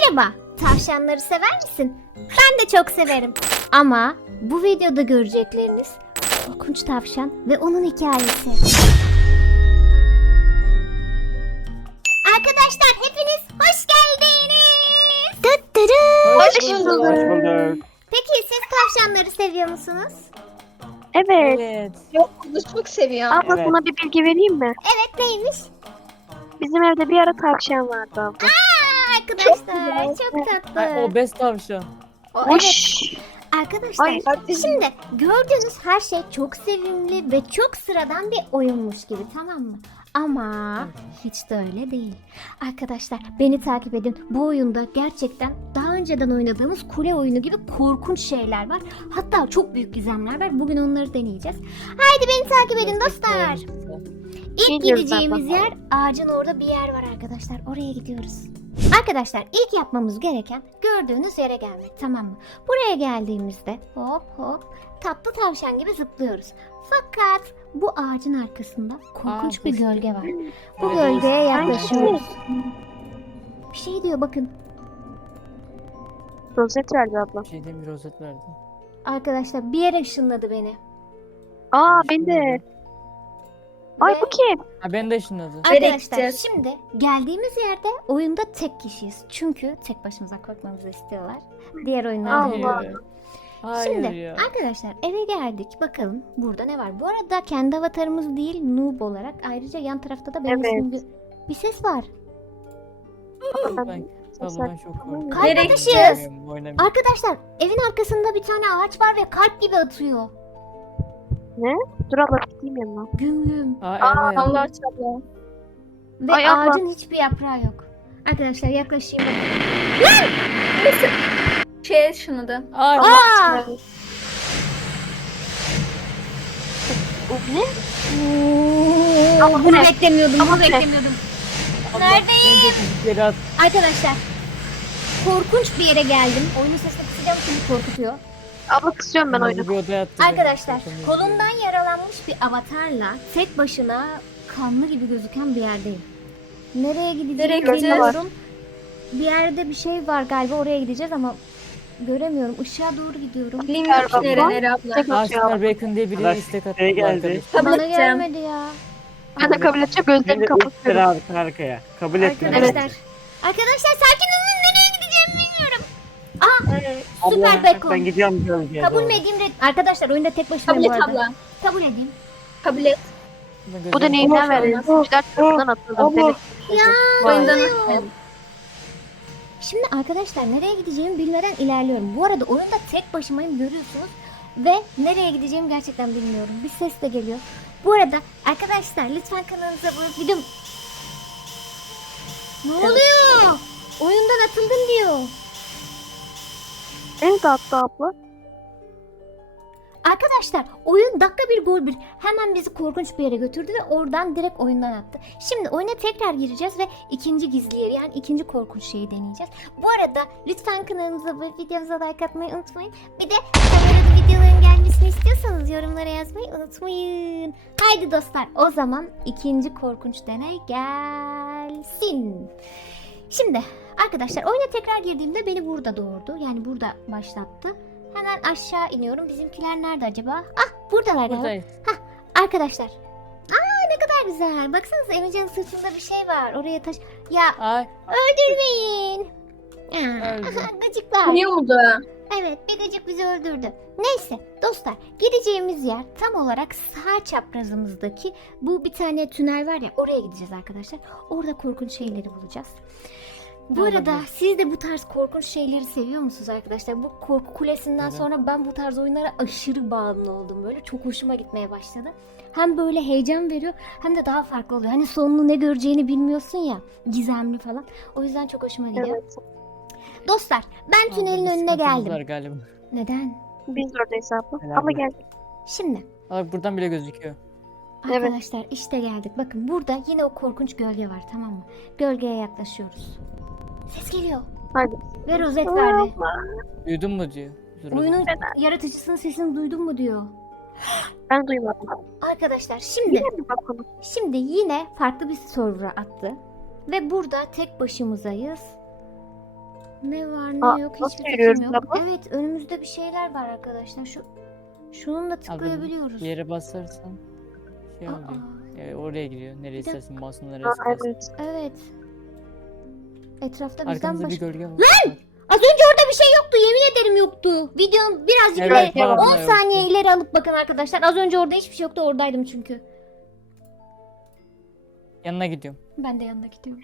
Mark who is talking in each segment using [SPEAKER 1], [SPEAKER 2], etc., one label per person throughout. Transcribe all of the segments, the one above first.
[SPEAKER 1] Merhaba, tavşanları sever misin? Ben de çok severim. Ama bu videoda görecekleriniz korkunç tavşan ve onun hikayesi. Arkadaşlar hepiniz hoş geldiniz.
[SPEAKER 2] Hoş bulduk.
[SPEAKER 1] Peki siz tavşanları seviyor musunuz?
[SPEAKER 3] Evet.
[SPEAKER 2] Evet.
[SPEAKER 4] Yok, bunu çok seviyorum.
[SPEAKER 3] Abla
[SPEAKER 2] Evet.
[SPEAKER 3] sana bir bilgi vereyim mi?
[SPEAKER 1] Evet, neymiş?
[SPEAKER 3] Bizim evde bir ara tavşan vardı abla.
[SPEAKER 1] Arkadaşlar çok tatlı.
[SPEAKER 2] Ay, obez tavşan.
[SPEAKER 1] Evet.
[SPEAKER 3] Hoş.
[SPEAKER 1] Arkadaşlar
[SPEAKER 3] Ay,
[SPEAKER 1] şimdi gördüğünüz her şey çok sevimli ve çok sıradan bir oyunmuş gibi, tamam mı? Ama hiç de öyle değil. Arkadaşlar beni takip edin. Bu oyunda gerçekten daha önceden oynadığımız kule oyunu gibi korkunç şeyler var. Hatta çok büyük gizemler var. Bugün onları deneyeceğiz. Haydi beni takip edin dostlar. İlk
[SPEAKER 3] Geliyoruz
[SPEAKER 1] gideceğimiz
[SPEAKER 3] abla.
[SPEAKER 1] yer ağacın orada bir yer var arkadaşlar. Oraya gidiyoruz. Arkadaşlar ilk yapmamız gereken gördüğünüz yere gelmek, tamam mı? Buraya geldiğimizde hop hop tatlı tavşan gibi zıplıyoruz. Fakat bu ağacın arkasında korkunç bir
[SPEAKER 2] fıstık.
[SPEAKER 1] gölge var. Bu
[SPEAKER 2] Evet,
[SPEAKER 1] gölgeye
[SPEAKER 3] Hangisi?
[SPEAKER 1] yaklaşıyoruz. Bir şey diyor bakın.
[SPEAKER 3] Rozet verdi abla.
[SPEAKER 2] Bir şey diyeyim, bir rozet verdi.
[SPEAKER 1] Arkadaşlar bir yere ışınladı beni.
[SPEAKER 3] Aa ben de. Ay
[SPEAKER 1] Ve-
[SPEAKER 3] bu kim?
[SPEAKER 2] Ha ben de şunladı.
[SPEAKER 1] Arkadaşlar
[SPEAKER 4] gideceğiz?
[SPEAKER 1] şimdi geldiğimiz yerde oyunda tek kişiyiz. Çünkü tek başımıza korkmamızı istiyorlar. Diğer oyunlarda
[SPEAKER 3] Allah.
[SPEAKER 1] öyle.
[SPEAKER 2] Hayır. Hayır
[SPEAKER 1] Şimdi
[SPEAKER 2] ya.
[SPEAKER 1] arkadaşlar eve geldik. Bakalım burada ne var? Bu arada kendi avatarımız değil, noob olarak. Ayrıca yan tarafta da benim
[SPEAKER 3] Evet.
[SPEAKER 1] ismim bir ses var.
[SPEAKER 2] Ben sallanan çok korkuyorum.
[SPEAKER 1] Kalp
[SPEAKER 4] Nereye
[SPEAKER 1] atışı.
[SPEAKER 4] gideceğiz?
[SPEAKER 2] Oynamıyorum.
[SPEAKER 1] Arkadaşlar evin arkasında bir tane ağaç var ve kalp gibi atıyor.
[SPEAKER 3] Dur abla gideyim yanına.
[SPEAKER 1] Güm güm.
[SPEAKER 2] Aa, evet.
[SPEAKER 4] Allah aşkına.
[SPEAKER 1] Ve
[SPEAKER 3] Ay abla.
[SPEAKER 1] ağacın hiçbir yaprağı yok. Arkadaşlar yaklaşayım.
[SPEAKER 4] Şunu da.
[SPEAKER 2] Ay,
[SPEAKER 1] Aa!
[SPEAKER 3] Ne?
[SPEAKER 1] Bunu beklemiyordum. Bunu
[SPEAKER 3] Ama ne?
[SPEAKER 1] beklemiyordum. Neredeyim?
[SPEAKER 2] bence fizikleri at.
[SPEAKER 1] Arkadaşlar korkunç bir yere geldim. Oyunun sesini kısacağım çünkü korkutuyor.
[SPEAKER 3] Abla kısıyorum ben oyunu.
[SPEAKER 2] Bir odaya attı beni.
[SPEAKER 1] Arkadaşlar
[SPEAKER 2] Sakın
[SPEAKER 1] kolundan yaralanmış bir avatarla tek başına kanlı gibi gözüken bir yerdeyim. Nereye gideceğimi
[SPEAKER 4] Nereye gideceğiz?
[SPEAKER 1] bilmiyorum. Bir yerde bir şey var galiba, oraya gideceğiz ama göremiyorum. Işığa doğru gidiyorum.
[SPEAKER 4] Bilmiyorum
[SPEAKER 3] abla.
[SPEAKER 4] nerelere abla.
[SPEAKER 3] Tek atıyor
[SPEAKER 2] Arslar
[SPEAKER 3] abla.
[SPEAKER 2] Bacon diye biri
[SPEAKER 5] Arkadaş,
[SPEAKER 2] istek attı.
[SPEAKER 5] şey geldi.
[SPEAKER 2] arkadaş.
[SPEAKER 4] Kabul
[SPEAKER 1] Bana
[SPEAKER 4] edeceğim.
[SPEAKER 1] gelmedi ya.
[SPEAKER 3] Ben de kabul edeceğim. Gözlerimi
[SPEAKER 5] Şimdi
[SPEAKER 3] kapatıyorum.
[SPEAKER 5] arka arkaya. Kabul etme.
[SPEAKER 1] Arkadaşlar. Arkadaşlar sakin olun, nereye gideceğimi bilmiyorum. Aa süper
[SPEAKER 5] Abla,
[SPEAKER 1] beko.
[SPEAKER 5] Ben gidiyorum gölgeye
[SPEAKER 1] Kabul
[SPEAKER 5] doğru.
[SPEAKER 1] mü edeyim? Arkadaşlar oyunda tek başımayım
[SPEAKER 4] Kabul
[SPEAKER 1] bu
[SPEAKER 4] et
[SPEAKER 1] arada.
[SPEAKER 4] abla.
[SPEAKER 1] Kabul edeyim.
[SPEAKER 4] Kabul et.
[SPEAKER 2] Ben
[SPEAKER 3] Bu da
[SPEAKER 2] gözlerimi-
[SPEAKER 3] neyden verelim? Güzel tarafından atıldım.
[SPEAKER 5] Abla.
[SPEAKER 3] Demek.
[SPEAKER 4] Oyundan
[SPEAKER 1] Aa. Şimdi arkadaşlar nereye gideceğimi bilmeden ilerliyorum. Bu arada oyunda tek başımayım, görüyorsunuz. Ve nereye gideceğimi gerçekten bilmiyorum. Bir ses de geliyor. Bu arada arkadaşlar lütfen kanalınıza abone olun. Videom... Ne oluyor? Oyundan atıldın diyor.
[SPEAKER 3] En de attı abla.
[SPEAKER 1] Arkadaşlar oyun dakika bir gol bir hemen bizi korkunç bir yere götürdü ve oradan direkt oyundan attı. Şimdi oyuna tekrar gireceğiz ve ikinci gizli yeri, yani ikinci korkunç şeyi deneyeceğiz. Bu arada lütfen kanalımıza abone, videomuza like atmayı unutmayın. Bir de kamerada videoların gelmesini istiyorsanız yorumlara yazmayı unutmayın. Haydi dostlar, o zaman ikinci korkunç deney gelsin. Şimdi arkadaşlar oyuna tekrar girdiğimde beni burada doğurdu. Yani burada başlattı. Hemen aşağı iniyorum. Bizimkiler nerede acaba? Ah buradalar galiba.
[SPEAKER 2] Buradayız.
[SPEAKER 1] Arkadaşlar. Aa ne kadar güzel. Baksanıza Emircan'ın sırtında bir şey var. Oraya taş... Ya
[SPEAKER 2] Ay.
[SPEAKER 1] öldürmeyin. Aa,
[SPEAKER 2] Öldü.
[SPEAKER 1] gıcıklar.
[SPEAKER 4] Niye oldu?
[SPEAKER 1] Evet, bir gıcık bizi öldürdü. Neyse dostlar, gideceğimiz yer tam olarak sağ çaprazımızdaki bu bir tane tünel var ya, oraya gideceğiz arkadaşlar. Orada korkunç şeyleri bulacağız. Bu
[SPEAKER 2] Olabilir.
[SPEAKER 1] arada siz de bu tarz korkunç şeyleri seviyor musunuz arkadaşlar? Bu korku kulesinden
[SPEAKER 2] Evet.
[SPEAKER 1] sonra ben bu tarz oyunlara aşırı bağımlı oldum. Böyle çok hoşuma gitmeye başladı. Hem böyle heyecan veriyor hem de daha farklı oluyor. Hani sonunu ne göreceğini bilmiyorsun ya, gizemli falan. O yüzden çok hoşuma gidiyor.
[SPEAKER 3] Evet.
[SPEAKER 1] Dostlar ben
[SPEAKER 2] Abla,
[SPEAKER 1] tünelin
[SPEAKER 2] bir
[SPEAKER 1] önüne
[SPEAKER 2] sıkıntımız
[SPEAKER 1] geldim.
[SPEAKER 2] var galiba.
[SPEAKER 1] Neden?
[SPEAKER 3] Biz de oradayız abla.
[SPEAKER 5] Helal
[SPEAKER 3] Abla
[SPEAKER 5] olsun.
[SPEAKER 3] gel.
[SPEAKER 1] Şimdi
[SPEAKER 2] Bak buradan bile gözüküyor.
[SPEAKER 3] Evet.
[SPEAKER 1] arkadaşlar işte geldik. Bakın burada yine o korkunç gölge var, tamam mı? Gölgeye yaklaşıyoruz. Ses geliyor.
[SPEAKER 3] Hadi.
[SPEAKER 1] Ve rozet verdi.
[SPEAKER 2] Duydun mu diyor. Dur,
[SPEAKER 1] Oyunun yaratıcısının sesini duydun mu diyor.
[SPEAKER 3] Ben duymadım.
[SPEAKER 1] Arkadaşlar şimdi
[SPEAKER 3] Yine bir bakalım.
[SPEAKER 1] yine farklı bir server'a attı. Ve burada tek başımızayız. Ne var
[SPEAKER 3] Aa,
[SPEAKER 1] ne yok
[SPEAKER 3] nasıl
[SPEAKER 1] hiçbir
[SPEAKER 3] yürüyoruz
[SPEAKER 1] fikrim yok.
[SPEAKER 3] abla?
[SPEAKER 1] Evet önümüzde bir şeyler var arkadaşlar. Şununla
[SPEAKER 2] Abla
[SPEAKER 1] tıklayabiliyoruz.
[SPEAKER 2] bir yere basarsan şey
[SPEAKER 1] Aa,
[SPEAKER 2] oluyor. Oraya gidiyor. Nereye
[SPEAKER 1] dakika.
[SPEAKER 2] istersen masumlara
[SPEAKER 3] Aa,
[SPEAKER 2] istersen.
[SPEAKER 3] evet.
[SPEAKER 1] evet. Etrafta bizden
[SPEAKER 2] Arkamızda bir gölge var.
[SPEAKER 1] Az önce orada bir şey yoktu. Yemin ederim yoktu. Videonun birazcık
[SPEAKER 2] Evet,
[SPEAKER 1] böyle
[SPEAKER 2] var
[SPEAKER 1] 10
[SPEAKER 2] abla,
[SPEAKER 1] saniye
[SPEAKER 2] yoktu.
[SPEAKER 1] ileri alıp bakın arkadaşlar. Az önce orada hiçbir şey yoktu. Oradaydım çünkü.
[SPEAKER 2] Yanına gidiyorum.
[SPEAKER 1] Ben de yanına gidiyorum.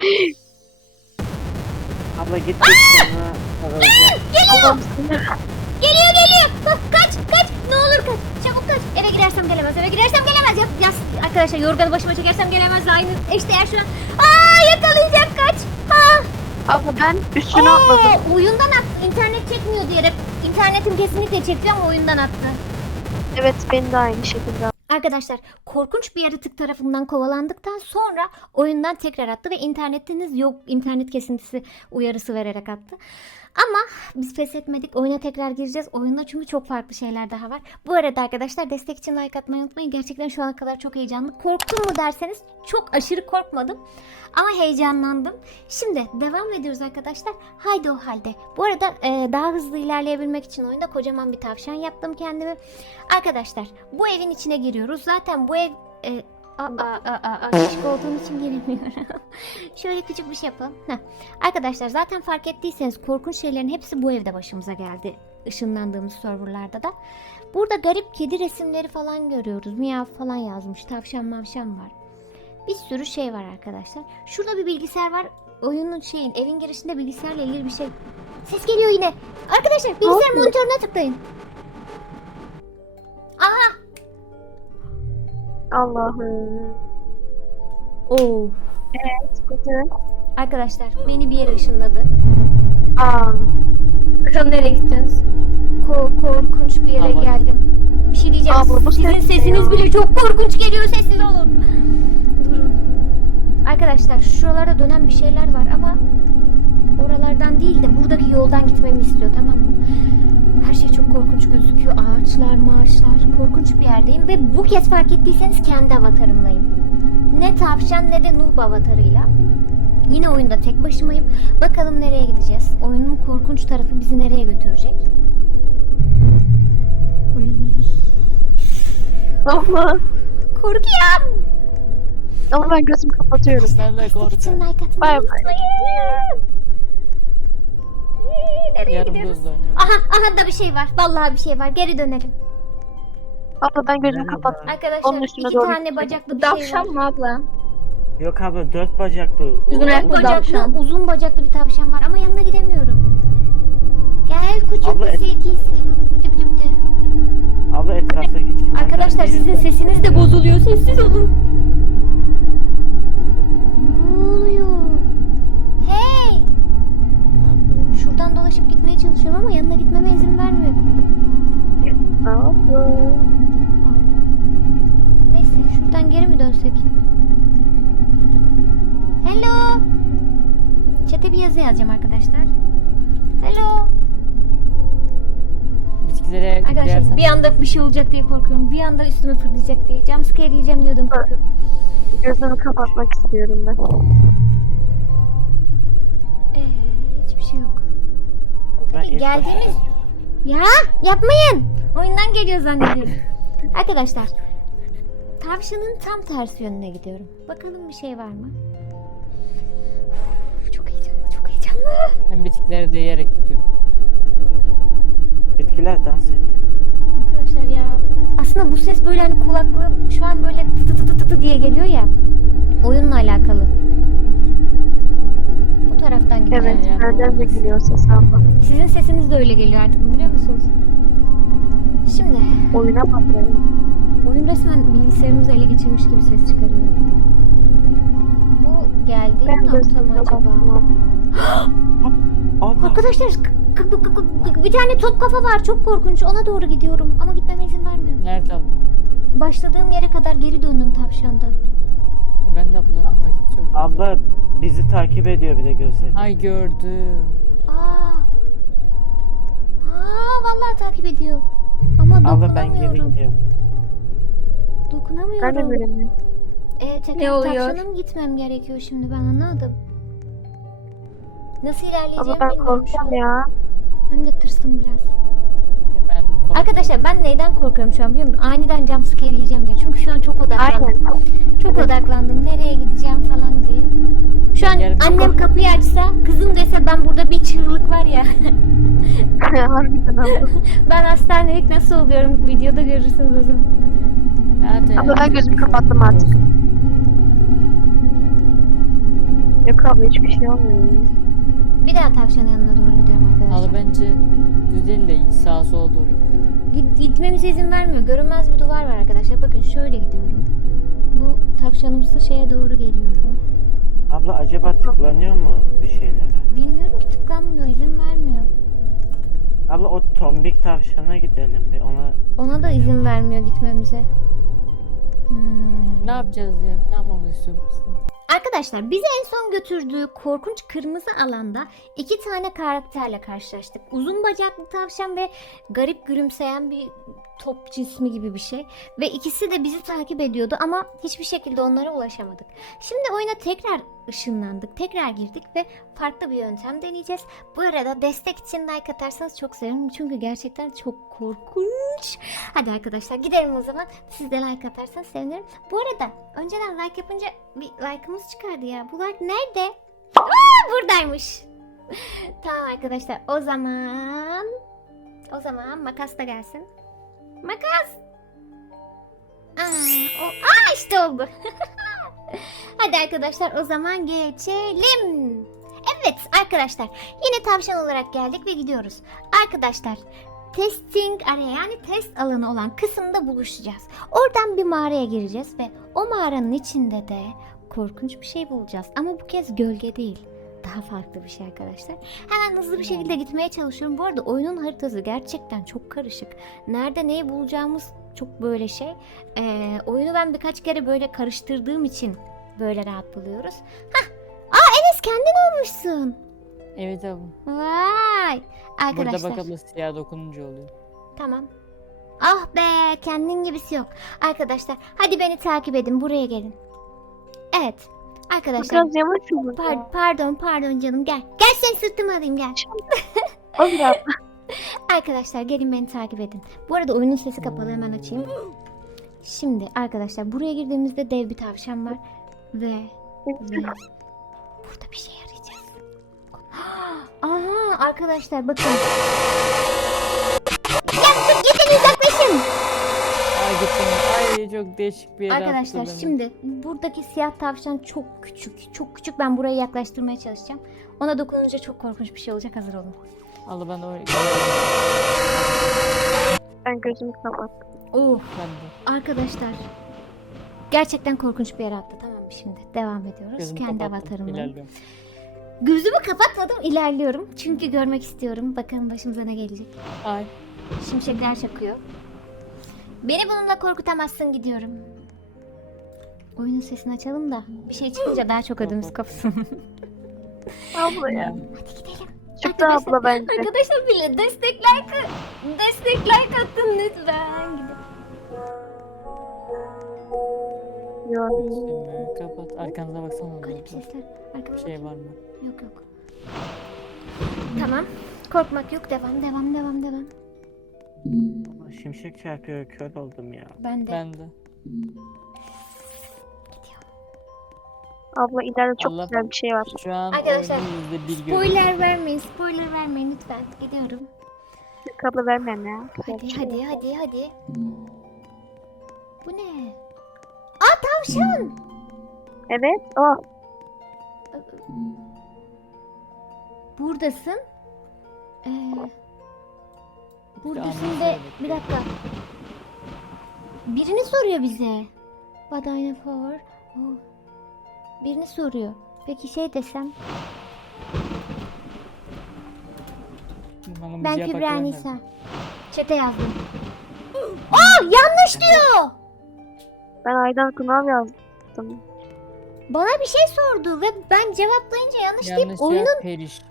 [SPEAKER 5] Abla git sana sarılacak.
[SPEAKER 3] Allah'ım seni.
[SPEAKER 1] Geliyor. Kaç. Ne olur kaç. Çabuk kaç. Eve girersem gelemez. Ya arkadaşlar yorganı başıma çekersem gelemez. Aynı eşdeğer şu an. Yakalayacak kaç.
[SPEAKER 3] Abla ben üstüne atladım.
[SPEAKER 1] Oyundan attı. İnternet çekmiyor diyerek. İnternetim kesinlikle çekiyor ama oyundan attı.
[SPEAKER 3] Evet beni de aynı şekilde.
[SPEAKER 1] Arkadaşlar korkunç bir yaratık tarafından kovalandıktan sonra oyundan tekrar attı ve internetiniz yok, internet kesintisi uyarısı vererek attı. Ama biz pes etmedik. Oyuna tekrar gireceğiz. Oyunda çünkü çok farklı şeyler daha var. Bu arada arkadaşlar destek için like atmayı unutmayın. Gerçekten şu ana kadar çok heyecanlı. Korktum mu derseniz çok aşırı korkmadım. Ama heyecanlandım. Şimdi devam ediyoruz arkadaşlar. Haydi o halde. Bu arada daha hızlı ilerleyebilmek için oyunda kocaman bir tavşan yaptım kendime. Arkadaşlar bu evin içine giriyoruz. Zaten bu ev... Küçük olduğum için giremiyorum. Şöyle küçük bir şey yapalım. Arkadaşlar zaten fark ettiyseniz korkunç şeylerin hepsi bu evde başımıza geldi. Işınlandığımız serverlarda da. Burada garip kedi resimleri falan görüyoruz. Miyav falan yazmış. Tavşan mavşan var. Bir sürü şey var arkadaşlar. Şurada bir bilgisayar var. Oyunun evin girişinde bilgisayarla ilgili bir şey. Ses geliyor yine. Arkadaşlar bilgisayar monitörüne tıklayın.
[SPEAKER 3] Allah'ım.
[SPEAKER 1] Oo.
[SPEAKER 3] Kötü.
[SPEAKER 1] Arkadaşlar beni bir yere ışınladı.
[SPEAKER 3] Aa.
[SPEAKER 4] Bakalım nereye gittiniz?
[SPEAKER 1] Korkunç bir yere
[SPEAKER 2] Ama-
[SPEAKER 1] geldim. Bir şey diyeceğim.
[SPEAKER 3] Abla, bu
[SPEAKER 1] Sizin
[SPEAKER 3] ses ne
[SPEAKER 1] sesiniz
[SPEAKER 3] ya?
[SPEAKER 1] bile çok korkunç geliyor. Sessiz olun. Durun. Arkadaşlar şuralarda dönen bir şeyler var ama oralardan değil de buradaki yoldan gitmemi istiyor, tamam mı? Her şey çok korkunç gözüküyor. Ağaçlar, marşlar. Korkunç bir yerdeyim ve bu kez fark ettiyseniz kendi avatarımdayım. Ne tavşan ne de noob avatarıyla. Yine oyunda tek başımayım. Bakalım nereye gideceğiz? Oyunun korkunç tarafı bizi nereye götürecek? Oy.
[SPEAKER 3] Abla.
[SPEAKER 1] Korkuyorum.
[SPEAKER 3] Ama ben gözümü kapatıyorum.
[SPEAKER 2] Ben de
[SPEAKER 1] Destek için
[SPEAKER 2] korkuyorum.
[SPEAKER 1] like atmayı
[SPEAKER 3] Bay bay.
[SPEAKER 1] unutmayın. Nereye
[SPEAKER 2] Yarım
[SPEAKER 1] gidiyoruz?
[SPEAKER 2] gözle oynuyorum.
[SPEAKER 1] Aha da bir şey var. Vallahi bir şey var. Geri dönelim.
[SPEAKER 3] Abla ben gözümü
[SPEAKER 5] Merhaba.
[SPEAKER 3] kapattım.
[SPEAKER 1] Arkadaşlar
[SPEAKER 3] Onun üstüne
[SPEAKER 1] iki
[SPEAKER 3] doğru
[SPEAKER 1] tane
[SPEAKER 3] gideceğim.
[SPEAKER 1] bacaklı bir şey var.
[SPEAKER 4] Tavşan mı abla?
[SPEAKER 5] Yok abla 4 bacaklı.
[SPEAKER 4] Uzun ayaklı
[SPEAKER 1] Dört bacaklı,
[SPEAKER 4] tavşan.
[SPEAKER 1] uzun bacaklı bir tavşan var ama yanına gidemiyorum. Gel küçük
[SPEAKER 5] Abla,
[SPEAKER 1] bir tilki. Bıdı.
[SPEAKER 5] Abla etraftaki çimenler
[SPEAKER 1] Arkadaşlar
[SPEAKER 5] değil
[SPEAKER 1] sizin
[SPEAKER 5] de.
[SPEAKER 1] sesiniz de bozuluyor. Sessiz olun. Ne oluyor? Hey!
[SPEAKER 2] Ne yapıyorum?
[SPEAKER 1] Şuradan dolaşıp gitmeye çalışıyorum ama yanına gitmeme izin vermiyor.
[SPEAKER 3] Abla.
[SPEAKER 1] Neyse şuradan geri mi dönsek? Hello. Chat'e bir yazı yazacağım arkadaşlar. Hello.
[SPEAKER 2] Bitkilere
[SPEAKER 1] Arkadaşlar
[SPEAKER 2] girersen-
[SPEAKER 1] bir anda bir şey olacak diye korkuyorum. Bir anda üstüme fırlayacak diye. Jumpscare yiyeceğim diyordum korkuyorum.
[SPEAKER 3] Gözümü kapatmak istiyorum ben.
[SPEAKER 1] Hiçbir şey yok.
[SPEAKER 5] Ben
[SPEAKER 1] Peki,
[SPEAKER 5] ilk
[SPEAKER 1] geldiğimiz-
[SPEAKER 5] başta-
[SPEAKER 1] Ya yapmayın. Oyundan geliyor zannediyorum. Arkadaşlar tavşanın tam tersi yönüne gidiyorum. Bakalım bir şey var mı? Çok heyecanlı.
[SPEAKER 2] Ben bitkilere değerek gidiyorum.
[SPEAKER 5] Bitkiler dans ediyor.
[SPEAKER 1] Arkadaşlar ya aslında bu ses böyle hani kulaklığım şu an böyle tı tı diye geliyor ya. Oyunla alakalı. Bu taraftan gidiyor.
[SPEAKER 3] Evet
[SPEAKER 2] yani
[SPEAKER 3] nereden de
[SPEAKER 2] olmuş.
[SPEAKER 3] geliyor ses abla.
[SPEAKER 1] Sizin sesiniz de öyle geliyor artık biliyor musunuz? Şimdi
[SPEAKER 3] Oyuna bak ya.
[SPEAKER 1] oyun resmen bilgisayarımızı ele geçirmiş gibi ses çıkarıyor. Bu geldiğim
[SPEAKER 3] Ben
[SPEAKER 1] nokta
[SPEAKER 3] gözümü
[SPEAKER 1] mı acaba?
[SPEAKER 3] kapattım.
[SPEAKER 5] Abla.
[SPEAKER 1] Arkadaşlar bir tane top kafa var çok korkunç ona doğru gidiyorum ama gitmeme izin vermiyor.
[SPEAKER 2] Nerede abla?
[SPEAKER 1] Başladığım yere kadar geri döndüm tavşandan.
[SPEAKER 2] Ben de abla ama çok.
[SPEAKER 5] Abla bizi takip ediyor bir de gözleri.
[SPEAKER 2] Ay gördüm.
[SPEAKER 1] Vallahi takip ediyor. Ama
[SPEAKER 5] Abla ben geri
[SPEAKER 1] dokunamıyorum.
[SPEAKER 5] gidiyorum.
[SPEAKER 1] Dokunamıyorum.
[SPEAKER 3] Ben de göremiyorum.
[SPEAKER 1] Tekrar
[SPEAKER 4] Ne oluyor?
[SPEAKER 1] tavşana mı gitmem gerekiyor şimdi ben anladım. Nasıl ilerleyeceğimi
[SPEAKER 3] Abla ben
[SPEAKER 1] bilmiyorum şu an.
[SPEAKER 3] korkuyorum ya.
[SPEAKER 1] Ben de tırstım biraz.
[SPEAKER 2] Ben korktum.
[SPEAKER 1] Arkadaşlar ben neyden korkuyorum şu an biliyor musun? Aniden jumpscare yiyeceğim diye. Çünkü şu an çok odaklandım.
[SPEAKER 3] Aynen.
[SPEAKER 1] Çok odaklandım. Nereye gideceğim falan diye. Şu an
[SPEAKER 2] Yarın bir
[SPEAKER 1] annem kapıyı açsa, kızım dese ben burada bir çığlık var ya.
[SPEAKER 3] Harbiden abla.
[SPEAKER 1] Ben hastanelik nasıl oluyorum videoda görürsünüz o zaman.
[SPEAKER 2] Hadi,
[SPEAKER 3] Abla ben
[SPEAKER 2] hadi,
[SPEAKER 3] gözümü
[SPEAKER 2] bir şey
[SPEAKER 3] kapattım artık.
[SPEAKER 2] olsun.
[SPEAKER 3] Yok abla hiçbir şey olmuyor.
[SPEAKER 1] Bir daha tavşanın yanına doğru gidiyorum arkadaşlar.
[SPEAKER 2] Hala bence düz değil de sağa sola doğru gidiyor.
[SPEAKER 1] Gitmemize izin vermiyor. Görünmez bir duvar var arkadaşlar. Bakın şöyle gidiyorum. Bu tavşanımsı şeye doğru geliyorum.
[SPEAKER 5] Abla acaba tıklanıyor mu bir şeylere?
[SPEAKER 1] Bilmiyorum ki, tıklanmıyor, izin vermiyor.
[SPEAKER 5] Abla o tombik tavşana gidelim bir ona.
[SPEAKER 1] Ona da izin vermiyor gitmemize.
[SPEAKER 2] Ne yapacağız ya? Ne yapmamızı istiyorsun?
[SPEAKER 1] Arkadaşlar bizi en son götürdüğü korkunç kırmızı alanda 2 tane karakterle karşılaştık. Uzun bacaklı tavşan ve garip gülümseyen bir top cismi gibi bir şey. Ve ikisi de bizi takip ediyordu ama hiçbir şekilde onlara ulaşamadık. Şimdi oyuna tekrar ışınlandık, tekrar girdik ve farklı bir yöntem deneyeceğiz. Bu arada destek için like atarsanız çok sevinirim çünkü gerçekten çok korkunç. Hadi arkadaşlar gidelim o zaman. Siz de like atarsanız sevinirim. Bu arada önceden like yapınca bir like'ımız çıkardı ya. Bu like nerede? Buradaymış. Tamam arkadaşlar o zaman makas da gelsin. Makas. İşte oldu. Hadi arkadaşlar o zaman geçelim. Evet arkadaşlar yine tavşan olarak geldik ve gidiyoruz. Arkadaşlar testing area yani test alanı olan kısımda buluşacağız. Oradan bir mağaraya gireceğiz ve o mağaranın içinde de korkunç bir şey bulacağız. Ama bu kez gölge değil. Daha farklı bir şey arkadaşlar. Hemen hızlı bir şekilde gitmeye çalışıyorum. Bu arada oyunun haritası gerçekten çok karışık. Nerede neyi bulacağımız çok böyle şey. Oyunu ben birkaç kere böyle karıştırdığım için böyle rahat buluyoruz. Enes kendin olmuşsun.
[SPEAKER 2] Evet abla.
[SPEAKER 1] Vay.
[SPEAKER 2] Burada
[SPEAKER 1] Arkadaşlar.
[SPEAKER 2] bak abla siyah dokununca oluyor.
[SPEAKER 1] Tamam. Ah be kendin gibisi yok. Arkadaşlar hadi beni takip edin buraya gelin. Evet. Arkadaşlar.
[SPEAKER 3] Biraz yavaş olur.
[SPEAKER 1] Pardon canım gel. Gel seni sırtıma alayım gel.
[SPEAKER 3] Olur abla.
[SPEAKER 1] Arkadaşlar gelin beni takip edin. Bu arada oyunun sesi kapalı hemen açayım. Şimdi arkadaşlar buraya girdiğimizde dev bir tavşan var. Ve burada bir şey arayacağız. Aha arkadaşlar bakın. Gidin uzaklaşın.
[SPEAKER 2] Ay gittim. Ay çok değişik bir yere
[SPEAKER 1] Arkadaşlar
[SPEAKER 2] attı beni.
[SPEAKER 1] şimdi buradaki siyah tavşan çok küçük. Çok küçük. Ben burayı yaklaştırmaya çalışacağım. Ona dokununca çok korkunç bir şey olacak. Hazır olun.
[SPEAKER 2] Allah ben oraya.
[SPEAKER 3] Ben gözümü kapattım.
[SPEAKER 1] Oh.
[SPEAKER 2] Ben de.
[SPEAKER 1] Arkadaşlar gerçekten korkunç bir yere attı. Tamam mı şimdi? Devam ediyoruz.
[SPEAKER 2] Gözümü
[SPEAKER 1] Kendi
[SPEAKER 2] kapattım.
[SPEAKER 1] avatarımla.
[SPEAKER 2] İlerliyorum.
[SPEAKER 1] Gözümü kapatmadım ilerliyorum. Çünkü görmek istiyorum. Bakın başımıza ne gelecek.
[SPEAKER 2] Ay.
[SPEAKER 1] Şimşekler çakıyor. Beni bununla korkutamazsın gidiyorum. Oyunun sesini açalım da bir şey çıkınca daha çok ödümüz kopsun.
[SPEAKER 3] Abla ya.
[SPEAKER 1] Hadi gidelim.
[SPEAKER 3] Çıktı abla bence.
[SPEAKER 1] Arkadaşlar bile destek like atın lütfen. Gidin.
[SPEAKER 3] Yok.
[SPEAKER 2] Gözümü kapat. Arkanıza baksana.
[SPEAKER 1] Garip sesler.
[SPEAKER 2] Bir
[SPEAKER 1] Arkamda
[SPEAKER 2] şey var mı?
[SPEAKER 1] yok. Tamam. Korkmak yok. Devam.
[SPEAKER 5] Abla şimşek çarpıyor kör oldum ya.
[SPEAKER 1] Ben de.
[SPEAKER 2] Ben de.
[SPEAKER 1] Gidiyorum.
[SPEAKER 3] Abla ileride çok
[SPEAKER 2] Allah-
[SPEAKER 3] güzel bir şey var.
[SPEAKER 2] Şu an
[SPEAKER 1] Arkadaşlar,
[SPEAKER 2] oyunu %1 görüyorum.
[SPEAKER 1] Spoiler vermeyin lütfen. Gidiyorum.
[SPEAKER 3] Abla vermem ya.
[SPEAKER 1] Hadi. Bu ne? Aa tavşan.
[SPEAKER 3] Evet. Oh.
[SPEAKER 1] Buradasın. Buradasın
[SPEAKER 2] anlatsana
[SPEAKER 1] ve
[SPEAKER 2] bakayım.
[SPEAKER 1] bir dakika. Birini soruyor bize. What are you for? Oh. Birini soruyor. Peki şey desem.
[SPEAKER 2] Bana bir
[SPEAKER 1] Ben
[SPEAKER 2] cevap
[SPEAKER 1] Kübra
[SPEAKER 2] hakkı
[SPEAKER 1] Nisa.
[SPEAKER 2] vermedi.
[SPEAKER 1] Çete yazdım. Aa yanlış diyor.
[SPEAKER 3] Ben Aydan Kunav yazdım.
[SPEAKER 1] Bana bir şey sordu ve ben cevaplayınca yanlış deyip
[SPEAKER 2] Yanlış
[SPEAKER 1] oyunun
[SPEAKER 2] cevap periş.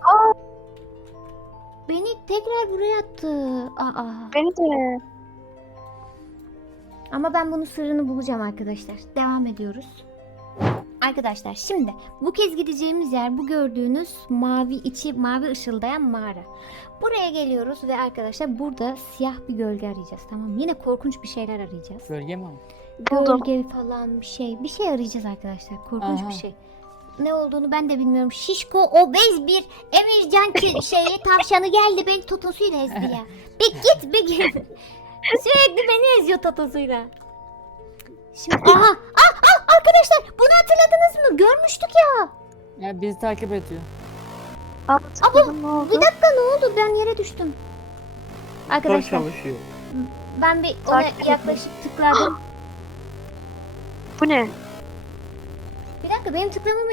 [SPEAKER 1] beni tekrar buraya attı. Aa.
[SPEAKER 3] Beni de.
[SPEAKER 1] Ama ben bunun sırrını bulacağım arkadaşlar. Devam ediyoruz. Arkadaşlar şimdi bu kez gideceğimiz yer bu gördüğünüz mavi içi mavi ışıldayan mağara. Buraya geliyoruz ve arkadaşlar burada siyah bir gölge arayacağız, tamam mı? Yine korkunç bir şeyler arayacağız.
[SPEAKER 2] Gölge mi?
[SPEAKER 3] Buldum.
[SPEAKER 1] Gölge falan bir şey arayacağız arkadaşlar. Korkunç
[SPEAKER 2] Aha.
[SPEAKER 1] bir şey. Ne olduğunu ben de bilmiyorum. Şişko obez bir Emircan tavşanı geldi beni totosuyla ezdi ya. Bir git bir git. Sürekli beni eziyor totosuyla. Şimdi arkadaşlar bunu hatırladınız mı? Görmüştük ya.
[SPEAKER 2] Ya bizi takip ediyor.
[SPEAKER 3] Abla tıkladım, ne oldu?
[SPEAKER 1] Bir dakika ne oldu? Ben yere düştüm.
[SPEAKER 5] Çok
[SPEAKER 1] Arkadaşlar
[SPEAKER 5] çalışıyor.
[SPEAKER 1] ben bir ona
[SPEAKER 3] Takip
[SPEAKER 1] yaklaşıp tıkladım.
[SPEAKER 3] Bu ne?
[SPEAKER 1] Bir dakika benim tıklamamı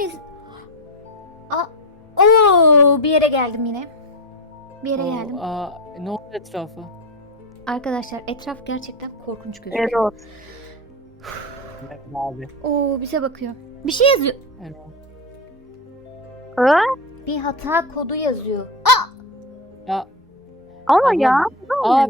[SPEAKER 1] Oo, bir yere geldim yine. Bir yere geldim.
[SPEAKER 2] Ne oldu etrafı?
[SPEAKER 1] Arkadaşlar etraf gerçekten korkunç gözüküyor.
[SPEAKER 3] Erol.
[SPEAKER 5] Evet abi.
[SPEAKER 1] Oo bize bakıyor. Bir şey yazıyor.
[SPEAKER 2] Erol.
[SPEAKER 1] Bir hata kodu yazıyor.
[SPEAKER 2] Ya
[SPEAKER 3] Ama
[SPEAKER 2] Abla-
[SPEAKER 3] ya.
[SPEAKER 2] aa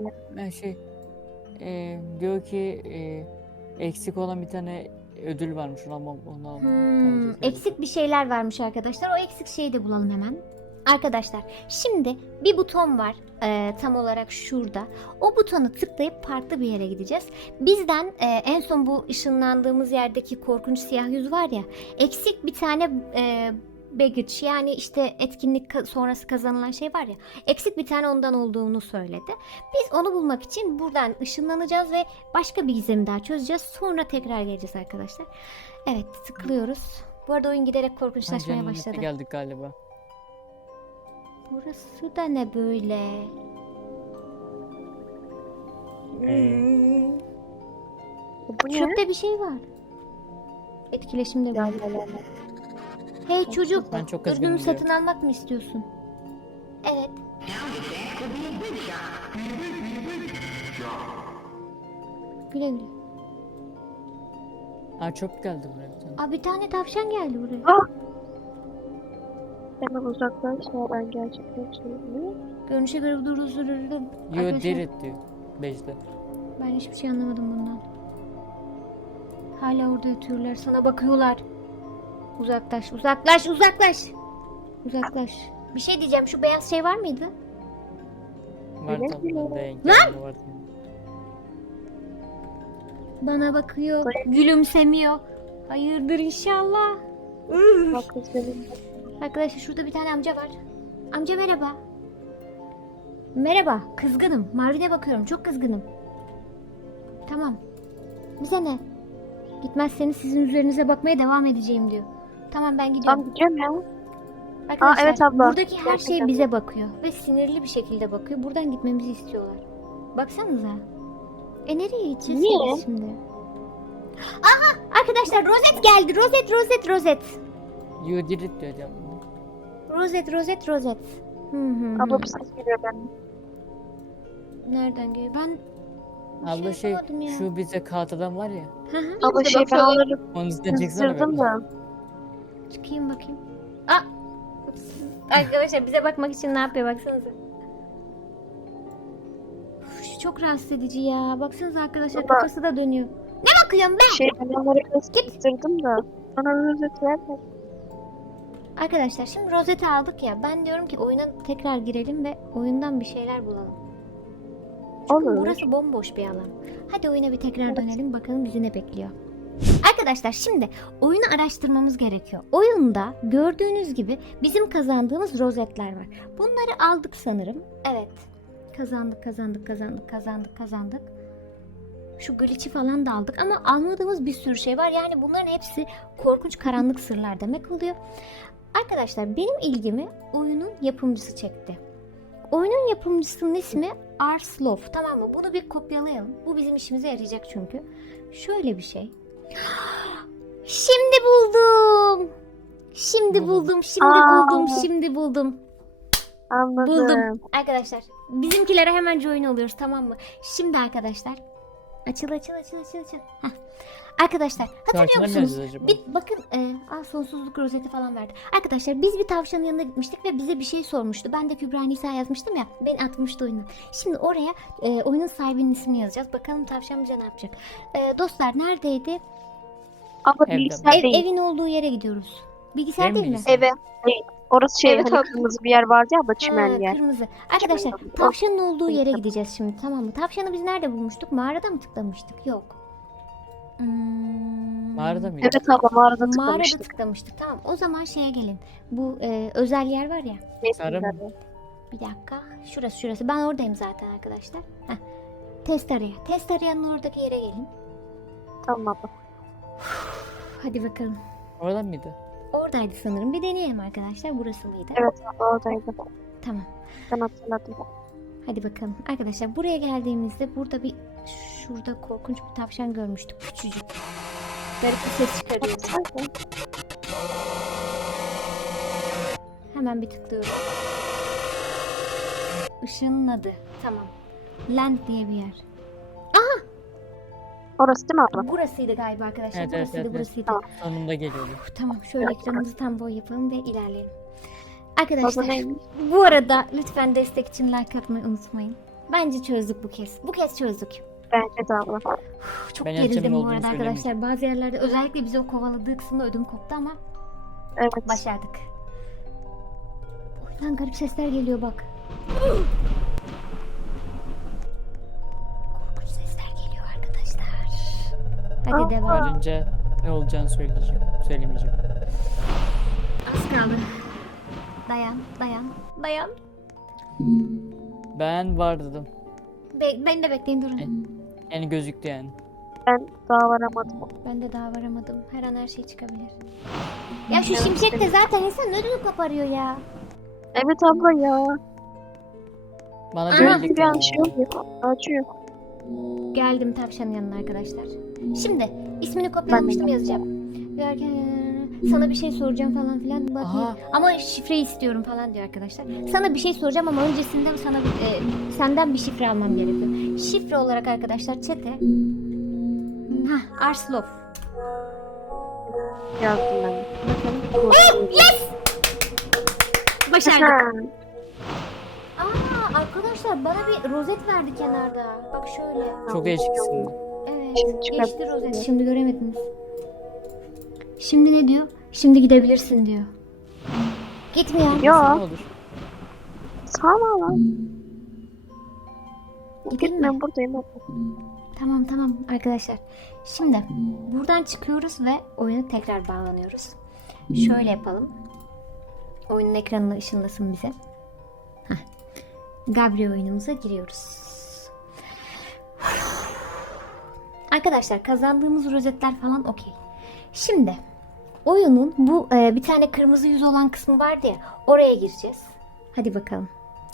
[SPEAKER 2] diyor ki eksik olan bir tane ödül varmış onu almam.
[SPEAKER 1] Eksik bir şeyler varmış arkadaşlar. O eksik şeyi de bulalım hemen. Arkadaşlar şimdi bir buton var tam olarak şurada. O butonu tıklayıp farklı bir yere gideceğiz. Bizden en son bu ışınlandığımız yerdeki korkunç siyah yüz var ya. Eksik bir tane baggage yani işte etkinlik sonrası kazanılan şey var ya. Eksik bir tane ondan olduğunu söyledi. Biz onu bulmak için buradan ışınlanacağız ve başka bir gizemi daha çözeceğiz. Sonra tekrar geleceğiz arkadaşlar. Evet tıklıyoruz. Bu arada oyun giderek korkunçlaşmaya başladı.
[SPEAKER 2] Geldik galiba.
[SPEAKER 1] Burası da ne böyle?
[SPEAKER 3] Bu ne?
[SPEAKER 1] Çöpte bir şey var. Etkileşimde
[SPEAKER 3] La
[SPEAKER 1] var.
[SPEAKER 3] la la la.
[SPEAKER 1] Hey çocuk,
[SPEAKER 2] Ben çok
[SPEAKER 1] ürünü
[SPEAKER 2] üzgünüm
[SPEAKER 1] satın almak mı istiyorsun? Evet. Güle güle.
[SPEAKER 2] Çöp geldi buraya bir tane.
[SPEAKER 1] Aa, bir tane tavşan geldi buraya.
[SPEAKER 3] Hemen uzaklaş ya, ben gerçekten söyleyeyim.
[SPEAKER 1] Görünüşe göre dur.
[SPEAKER 2] You
[SPEAKER 1] Arkadaşlar,
[SPEAKER 2] did it diyor. Bejde.
[SPEAKER 1] ben hiçbir şey anlamadım bundan. Hala orada yatıyorlar, sana bakıyorlar. Uzaklaş. Bir şey diyeceğim, şu beyaz şey var mıydı?
[SPEAKER 2] Var
[SPEAKER 3] Öyle
[SPEAKER 2] tam
[SPEAKER 3] mi?
[SPEAKER 2] bende var.
[SPEAKER 1] Bana bakıyor, gülümsemiyor. Hayırdır inşallah.
[SPEAKER 3] Bak kızlarım.
[SPEAKER 1] Arkadaşlar şurada bir tane amca var. Amca merhaba. Merhaba, kızgınım. Marvin'e bakıyorum, çok kızgınım. Tamam. Bize ne? Gitmezseniz sizin üzerinize bakmaya devam edeceğim diyor. Tamam ben gidiyorum.
[SPEAKER 3] Tamam gideceğim ya.
[SPEAKER 1] Arkadaşlar
[SPEAKER 3] evet abla.
[SPEAKER 1] buradaki her şey
[SPEAKER 3] Gerçekten.
[SPEAKER 1] bize bakıyor. Ve sinirli bir şekilde bakıyor. Buradan gitmemizi istiyorlar. Baksanıza. Nereye gideceğiz
[SPEAKER 3] Niye?
[SPEAKER 1] biz şimdi? Aha! Arkadaşlar rozet geldi. Rozet.
[SPEAKER 2] You did it diyor ya.
[SPEAKER 1] Rozet.
[SPEAKER 3] Abla bir ses geliyor benden.
[SPEAKER 1] Nereden geliyor? Ben bir
[SPEAKER 2] Abla
[SPEAKER 1] yapamadım ya.
[SPEAKER 2] şu bize kağıt adam var ya.
[SPEAKER 1] Hı hı.
[SPEAKER 3] Abla
[SPEAKER 4] Bize
[SPEAKER 3] ben
[SPEAKER 4] bakıyorlar.
[SPEAKER 3] onları
[SPEAKER 2] Onun üstüne çeksene
[SPEAKER 3] kızdırdım
[SPEAKER 2] böyle.
[SPEAKER 3] da.
[SPEAKER 1] Çıkayım bakayım. Aa! Arkadaşlar bize bakmak için ne yapıyor baksanıza. Uf, şu çok rahatsız edici ya. Baksanıza arkadaşlar
[SPEAKER 3] Baba.
[SPEAKER 1] kafası da dönüyor. Ne bakıyorsun be?
[SPEAKER 3] Ben onları kızdırdım da. Bana rozet verme.
[SPEAKER 1] Arkadaşlar şimdi rozeti aldık ya. Ben diyorum ki oyuna tekrar girelim ve oyundan bir şeyler bulalım. Çünkü
[SPEAKER 3] Olur.
[SPEAKER 1] burası bomboş bir alan. Hadi oyuna bir tekrar dönelim bakalım bizi ne bekliyor. Arkadaşlar şimdi oyunu araştırmamız gerekiyor. Oyunda gördüğünüz gibi bizim kazandığımız rozetler var. Bunları aldık sanırım. Evet. Kazandık. Şu glitch'i falan da aldık ama almadığımız bir sürü şey var. Yani bunların hepsi korkunç karanlık sırlar demek oluyor. Arkadaşlar benim ilgimi oyunun yapımcısı çekti. Oyunun yapımcısının ismi Arslof. Tamam mı? Bunu bir kopyalayalım. Bu bizim işimize yarayacak çünkü. Şöyle bir şey. Şimdi buldum. Şimdi buldum.
[SPEAKER 3] Anladım.
[SPEAKER 1] Buldum. Arkadaşlar bizimkilere hemen join oluyoruz, tamam mı? Şimdi arkadaşlar açıl. Heh. Arkadaşlar hatırlıyor
[SPEAKER 2] Tavşana mı
[SPEAKER 1] musunuz?
[SPEAKER 2] vereceğiz acaba?
[SPEAKER 1] Bir bakın sonsuzluk rozeti falan verdi. Arkadaşlar biz bir tavşanın yanına gitmiştik ve bize bir şey sormuştu. Ben de Kübra Nisa yazmıştım ya. Beni atmıştı oyuna. Şimdi oraya oyunun sahibinin ismini yazacağız. Bakalım tavşan bize ne yapacak. Dostlar neredeydi?
[SPEAKER 3] Abla
[SPEAKER 2] Evde
[SPEAKER 3] bilgisayar
[SPEAKER 2] mi?
[SPEAKER 3] değil.
[SPEAKER 1] Evin olduğu yere gidiyoruz. Bilgisayar
[SPEAKER 2] Ev mi
[SPEAKER 1] değil mi?
[SPEAKER 2] bilgisayar?
[SPEAKER 3] Eve. Değil. Orası şey
[SPEAKER 4] Evet,
[SPEAKER 3] hani
[SPEAKER 4] abla.
[SPEAKER 3] kırmızı bir yer vardı ya abla, çimen
[SPEAKER 1] Ha,
[SPEAKER 3] yer.
[SPEAKER 1] kırmızı. Arkadaşlar
[SPEAKER 3] Çimen.
[SPEAKER 1] tavşanın olduğu yere
[SPEAKER 3] Tamam.
[SPEAKER 1] gideceğiz şimdi, tamam mı? Tavşanı biz nerede bulmuştuk? Mağarada mı tıklamıştık? Yok.
[SPEAKER 2] Mağarada mıydı?
[SPEAKER 3] Evet abla, mağarada
[SPEAKER 1] Mağarada
[SPEAKER 3] tıklamıştık.
[SPEAKER 1] tıklamıştık. Tamam. O zaman şeye gelin. Bu özel yer var ya.
[SPEAKER 2] Sarı mı?
[SPEAKER 1] Bir dakika. Şurası. Ben oradayım zaten arkadaşlar. Heh. Testereye. Testereye'nin oradaki yere gelin.
[SPEAKER 3] Tamam abla.
[SPEAKER 1] Hadi bakalım.
[SPEAKER 2] Oradan mıydı?
[SPEAKER 1] Oradaydı sanırım. Bir deneyelim arkadaşlar. Burası mıydı?
[SPEAKER 3] Evet abla, oradaydı.
[SPEAKER 1] Tamam.
[SPEAKER 3] Ben hatırladım.
[SPEAKER 1] Hadi bakalım. Arkadaşlar buraya geldiğimizde burada şurada korkunç bir tavşan görmüştük. Küçücük. Garip bir ses çıkarıyor. Hemen bir tıklıyorum. Işığının adı. Tamam. Land diye bir yer.
[SPEAKER 3] Orası değil mi abla?
[SPEAKER 1] Burasıydı galiba arkadaşlar.
[SPEAKER 2] Evet, evet,
[SPEAKER 1] burasıydı,
[SPEAKER 2] evet,
[SPEAKER 1] burasıydı.
[SPEAKER 3] Tamam.
[SPEAKER 2] Sonunda geliyordu.
[SPEAKER 1] Tamam. Şöyle ekranımızı tam boy yapalım ve ilerleyelim.
[SPEAKER 3] Abla
[SPEAKER 1] Arkadaşlar
[SPEAKER 3] neymiş?
[SPEAKER 1] bu arada lütfen destek için like atmayı unutmayın. Bence çözdük bu kez. Bu kez çözdük.
[SPEAKER 3] Bence de abla.
[SPEAKER 1] Uf, çok
[SPEAKER 2] Ben
[SPEAKER 1] gerildim
[SPEAKER 2] Ertem'in
[SPEAKER 1] bu
[SPEAKER 2] olduğunu
[SPEAKER 1] arada
[SPEAKER 2] söylemeyeyim.
[SPEAKER 1] arkadaşlar. Bazı yerlerde özellikle bizi o kovaladığı kısımda ödüm koptu ama
[SPEAKER 3] Evet.
[SPEAKER 1] başardık. Oyundan garip sesler geliyor bak. Korkunç sesler geliyor arkadaşlar. Hadi
[SPEAKER 3] Aa.
[SPEAKER 1] devam.
[SPEAKER 2] Varınca ne olacağını söyleyeceğim. Söylemeyeceğim.
[SPEAKER 1] Az kaldı. Dayan.
[SPEAKER 2] Ben vardım.
[SPEAKER 1] Beni de bekleyin durun.
[SPEAKER 2] Yani gözüktü yani.
[SPEAKER 3] Ben daha varamadım.
[SPEAKER 1] Ben de daha varamadım. Her an her şey çıkabilir. Ya şu şimşek de zaten insan ödünü koparıyor ya.
[SPEAKER 3] Evet abla ya.
[SPEAKER 2] Bana
[SPEAKER 1] Aha.
[SPEAKER 2] böyle
[SPEAKER 3] Bir an şey oluyor. Açıyor.
[SPEAKER 1] Geldim tavşanın yanına arkadaşlar. Şimdi ismini kopyalamıştım, yazacağım. Sana bir şey soracağım falan filan. Bakayım.
[SPEAKER 2] Aha.
[SPEAKER 1] Ama şifreyi istiyorum falan diyor arkadaşlar. Sana bir şey soracağım ama öncesinde sana senden bir şifre almam gerekiyor. Şifre olarak arkadaşlar chat'e Arslov.
[SPEAKER 3] Yazdım ben.
[SPEAKER 1] Yes! Başardık.
[SPEAKER 3] Ha.
[SPEAKER 1] Aa, arkadaşlar bana bir rozet verdi kenarda. Bak şöyle.
[SPEAKER 2] çok değişik isimdi.
[SPEAKER 1] Evet.
[SPEAKER 3] Şimdi çıkar-
[SPEAKER 1] Geçti rozet. Şimdi göremediniz. Şimdi ne diyor? Şimdi gidebilirsin diyor. Gitmiyor.
[SPEAKER 3] Ya
[SPEAKER 2] Ne olur?
[SPEAKER 3] sağ lan.
[SPEAKER 1] Gideyim mi?
[SPEAKER 3] Ben buradayım abla.
[SPEAKER 1] Tamam arkadaşlar. Şimdi buradan çıkıyoruz ve oyuna tekrar bağlanıyoruz. Şöyle yapalım. Oyunun ekranına ışınlasın bize. Heh. Gabriel oyunumuza giriyoruz. Arkadaşlar kazandığımız rozetler falan okey. Şimdi oyunun bu bir tane kırmızı yüz olan kısmı vardı ya, oraya gireceğiz. Hadi bakalım.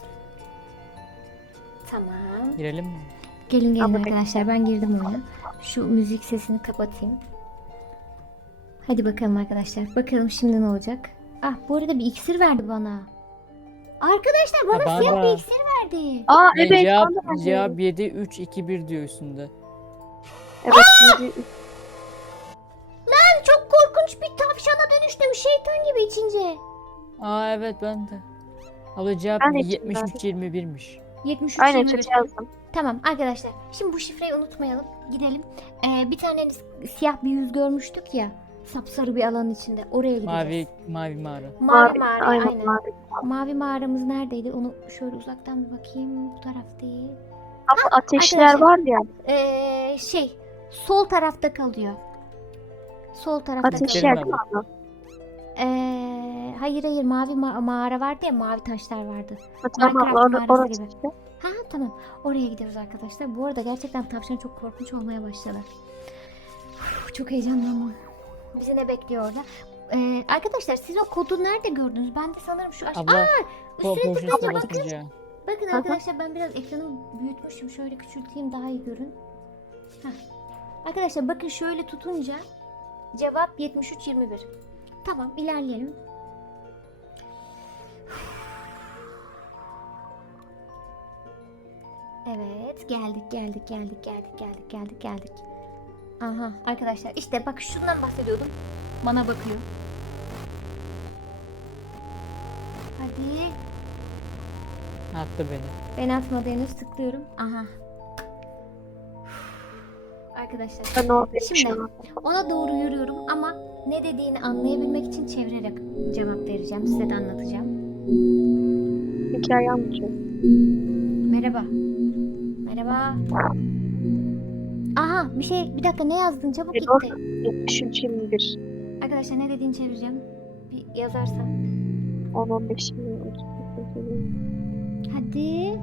[SPEAKER 1] Tamam.
[SPEAKER 2] Girelim mi?
[SPEAKER 1] Gelin
[SPEAKER 3] Ama
[SPEAKER 1] arkadaşlar, ben girdim oyuna. Şu müzik sesini kapatayım. Hadi bakalım arkadaşlar. Bakalım şimdi ne olacak. Ah, bu arada bir iksir verdi bana. Arkadaşlar bana
[SPEAKER 2] Ha,
[SPEAKER 1] siyah
[SPEAKER 2] bana.
[SPEAKER 1] bir iksir verdi.
[SPEAKER 3] Aa
[SPEAKER 2] Yani
[SPEAKER 3] evet.
[SPEAKER 2] cevap,
[SPEAKER 3] bana da
[SPEAKER 2] cevap 7 3 2 1 diyor üstünde.
[SPEAKER 3] Evet. şimdi-
[SPEAKER 1] Lan çok korkunç bir tavşana dönüştüm şeytan gibi içince.
[SPEAKER 2] Aa evet ben de. Abla cevap
[SPEAKER 3] Ben de
[SPEAKER 2] 73 21'miş.
[SPEAKER 1] 73
[SPEAKER 3] Aynen
[SPEAKER 1] 21.
[SPEAKER 3] çok yazdım.
[SPEAKER 1] Tamam arkadaşlar. Şimdi bu şifreyi unutmayalım. Gidelim. Bir tane siyah bir yüz görmüştük ya. Sapsarı bir alanın içinde. Oraya gideceğiz.
[SPEAKER 2] Mavi mağara.
[SPEAKER 1] Mavi mağara.
[SPEAKER 3] Aynen.
[SPEAKER 1] Aynen. Mavi mağaramız neredeydi? Onu şöyle uzaktan bir bakayım. Bu taraf değil.
[SPEAKER 3] Ama ateşler
[SPEAKER 1] arkadaşlar.
[SPEAKER 3] var ya.
[SPEAKER 1] Sol tarafta kalıyor. Sol tarafta
[SPEAKER 3] Ateşler
[SPEAKER 1] kalıyor.
[SPEAKER 3] değil mi abla?
[SPEAKER 1] Hayır mavi mağara vardı ya, mavi taşlar vardı.
[SPEAKER 3] Ha, tamam
[SPEAKER 1] Minecraft
[SPEAKER 3] abla
[SPEAKER 1] mağarası
[SPEAKER 3] orası
[SPEAKER 1] gibi.
[SPEAKER 3] işte.
[SPEAKER 1] Ha tamam, oraya gidiyoruz arkadaşlar. Bu arada gerçekten tavşan çok korkunç olmaya başladı. Çok heyecanlandım. Bizi ne bekliyor orada? Arkadaşlar siz o kodu nerede gördünüz? Ben de sanırım şu
[SPEAKER 2] Abla
[SPEAKER 1] üstüne
[SPEAKER 2] boşuna
[SPEAKER 1] tıklayınca bakın.
[SPEAKER 2] basınca.
[SPEAKER 1] Bakın
[SPEAKER 3] Aha.
[SPEAKER 1] arkadaşlar, ben biraz ekranı büyütmüşüm. Şöyle küçülteyim daha iyi görün. Heh. Arkadaşlar bakın şöyle tutunca cevap 73-21. Tamam, ilerleyelim. Evet, geldik. Aha arkadaşlar, işte bak şundan bahsediyordum. Bana bakıyor. Hadi.
[SPEAKER 2] Attı beni.
[SPEAKER 1] Ben atmadı henüz, tıklıyorum. Aha. Arkadaşlar
[SPEAKER 3] Ben oradayım
[SPEAKER 1] Şimdi.
[SPEAKER 3] şu an.
[SPEAKER 1] ona doğru yürüyorum ama ne dediğini anlayabilmek için çevirerek cevap vereceğim. Size de anlatacağım.
[SPEAKER 3] Hikaye anlatıyor.
[SPEAKER 1] Merhaba. Merhaba. Aha bir dakika ne yazdın çabuk
[SPEAKER 3] Error
[SPEAKER 1] gitti.
[SPEAKER 3] 73-21.
[SPEAKER 1] Arkadaşlar ne dediğini çevireceğim. Bir yazarsan.
[SPEAKER 3] 10-15-20.
[SPEAKER 1] Hadi.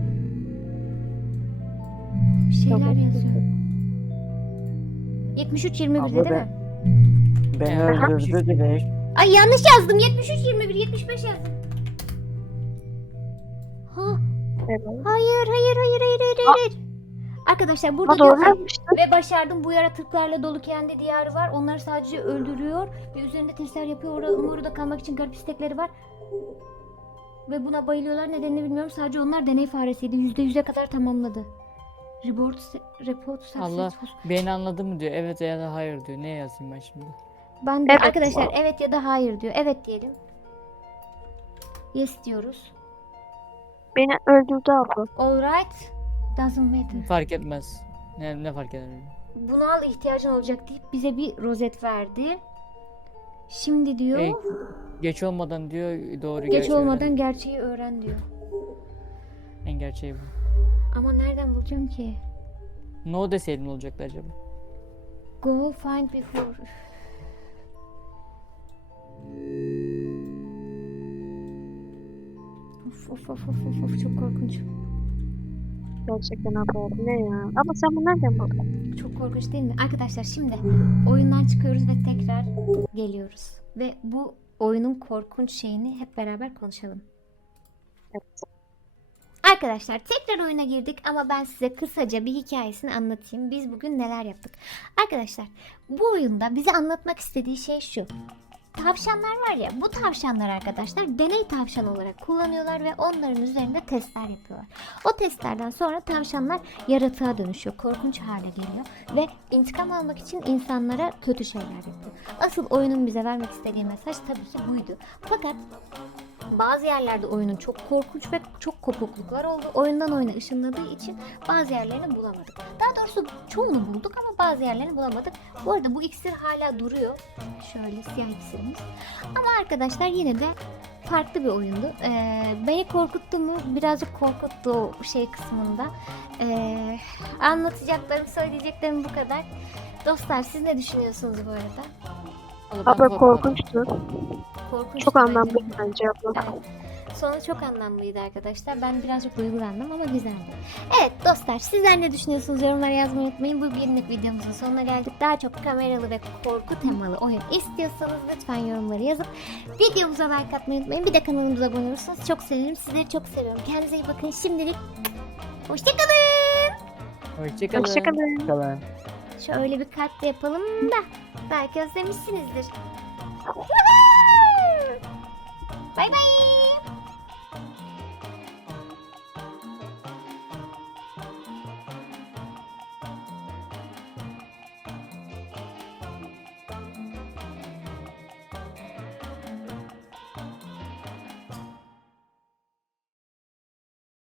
[SPEAKER 1] Bir şeyler
[SPEAKER 3] Tamam.
[SPEAKER 1] yazıyor. 73-21
[SPEAKER 5] Abla
[SPEAKER 1] değil mi?
[SPEAKER 5] Beni
[SPEAKER 2] Evet.
[SPEAKER 5] öldürdü direkt.
[SPEAKER 1] Ay yanlış yazdım. 73-21, 75 yazdım. Ha,
[SPEAKER 3] Evet.
[SPEAKER 1] hayır. Arkadaşlar burada
[SPEAKER 3] Ama
[SPEAKER 1] diyor
[SPEAKER 3] doğru
[SPEAKER 1] ki
[SPEAKER 3] yapmıştım.
[SPEAKER 1] ve başardım bu yaratıklarla dolu kendi diyarı var. Onları sadece öldürüyor ve üzerinde testler yapıyor. Orada kalmak için garip istekleri var. Ve buna bayılıyorlar. Nedenini bilmiyorum. Sadece onlar deney faresiydi. %100'e kadar tamamladı. Report
[SPEAKER 2] Allah
[SPEAKER 1] successful.
[SPEAKER 2] beni anladın mı diyor. Evet ya da hayır diyor. Ne yazayım ben şimdi?
[SPEAKER 1] Ben de
[SPEAKER 3] Evet.
[SPEAKER 1] arkadaşlar evet ya da hayır diyor. Evet diyelim. Yes diyoruz.
[SPEAKER 3] Beni öldürdü abla.
[SPEAKER 1] Alright. Doesn't matter.
[SPEAKER 2] Fark etmez. Ne fark eder?
[SPEAKER 1] Buna al ihtiyacın olacak deyip bize bir rozet verdi. Şimdi diyor
[SPEAKER 2] E, geç olmadan diyor doğru
[SPEAKER 1] geç
[SPEAKER 2] gerçeği
[SPEAKER 1] olmadan
[SPEAKER 2] öğren.
[SPEAKER 1] gerçeği öğren diyor.
[SPEAKER 2] En gerçeği bu.
[SPEAKER 1] Ama nereden bulacağım ki?
[SPEAKER 2] No deseydim ne olacaktı acaba?
[SPEAKER 1] Go find before. Of, çok korkunç.
[SPEAKER 3] Gerçekten abla. Ne ya? Abla sen bunu nereden buldun?
[SPEAKER 1] Çok korkunç değil mi? Arkadaşlar şimdi oyundan çıkıyoruz ve tekrar geliyoruz. Ve bu oyunun korkunç şeyini hep beraber konuşalım.
[SPEAKER 3] Evet.
[SPEAKER 1] Arkadaşlar tekrar oyuna girdik ama ben size kısaca bir hikayesini anlatayım. Biz bugün neler yaptık? Arkadaşlar bu oyunda bize anlatmak istediği şey şu. Tavşanlar var ya, bu tavşanlar arkadaşlar deney tavşan olarak kullanıyorlar ve onların üzerinde testler yapıyorlar. O testlerden sonra tavşanlar yaratığa dönüşüyor, korkunç hale geliyor ve intikam almak için insanlara kötü şeyler yapıyor. Asıl oyunun bize vermek istediği mesaj tabii ki buydu. Fakat bazı yerlerde oyunun çok korkunç ve çok kopukluklar oldu. Oyundan oyuna ışınladığı için bazı yerlerini bulamadık. Daha doğrusu çoğunu bulduk ama bazı yerlerini bulamadık. Bu arada bu iksir hala duruyor. Şöyle siyah iksirimiz. Ama arkadaşlar yine de farklı bir oyundu. Beni korkuttu mu? Birazcık korkuttu o şey kısmında. Anlatacaklarım, söyleyeceklerim bu kadar. Dostlar siz ne düşünüyorsunuz bu arada?
[SPEAKER 2] Vallahi ben
[SPEAKER 3] Abla
[SPEAKER 2] korkmadım.
[SPEAKER 3] korkunçtu.
[SPEAKER 1] Korkunç
[SPEAKER 3] Çok
[SPEAKER 1] bence.
[SPEAKER 3] anlamlı bence abla.
[SPEAKER 1] Evet. Sonu çok anlamlıydı arkadaşlar. Ben birazcık duygulandım ama güzeldi. Evet dostlar sizler ne düşünüyorsunuz? Yorumlara yazmayı unutmayın. Bu günlük videomuzun sonuna geldik. Daha çok kameralı ve korku temalı oyun istiyorsanız lütfen yorumları yazıp videomuza like atmayı unutmayın. Bir de kanalımıza abone olursanız çok sevinirim. Sizleri çok seviyorum. Kendinize iyi bakın. Şimdilik hoşçakalın.
[SPEAKER 2] Hoşçakalın.
[SPEAKER 3] Hoşçakalın.
[SPEAKER 5] Kalan.
[SPEAKER 1] Şöyle bir kalp de yapalım da belki özlemişsinizdir. Bay bay.